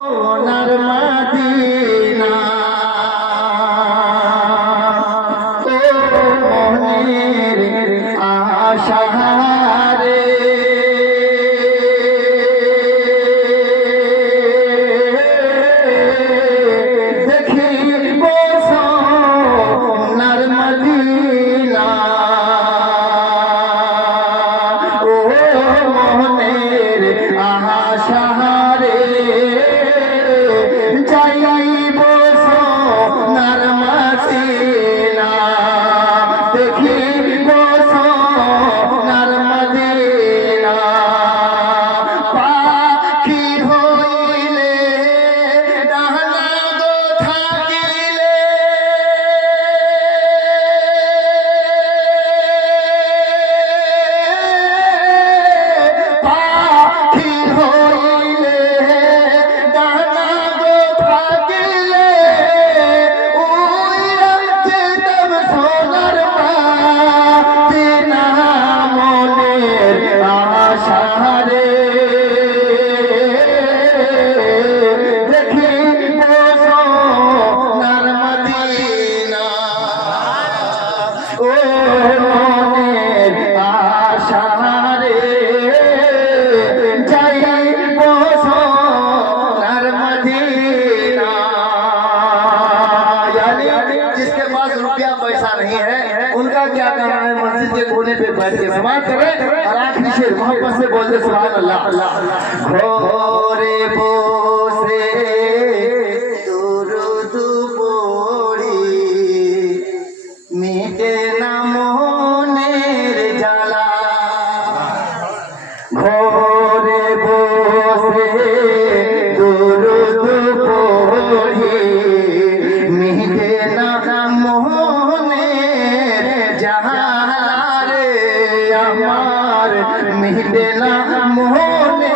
সোনার Medina oh মনের আশা রে দেখিব সোনার মদিনা ও মনের আশা রে যাইব সোনার মদিনা দেখিব সোনার মদিনা পাখি হইলে ডানা গো থাকিলে পাখি হইলে ডানা গো থাকিলে উইরা যেতাম সোনার মদিনা মনের আশা রে দেখিব সোনার মদিনা ও মনের আশা রে যাইব सोनार मदीना। यानी जिसके पास रुपया पैसा नहीं है उनका क्या करना है, मस्जिद के कोने पे बैठ के समाज करे और आखिरी शेर मोहब्बत से बोल दे सुभान अल्लाह। घोरे बोसे दुरूद पढ़ी मिटे ना মনের জ্বালা ঘরে বসে দুরূদ পড়ি মিটে না মনের জ্বালা রে আমার মিটে না মনের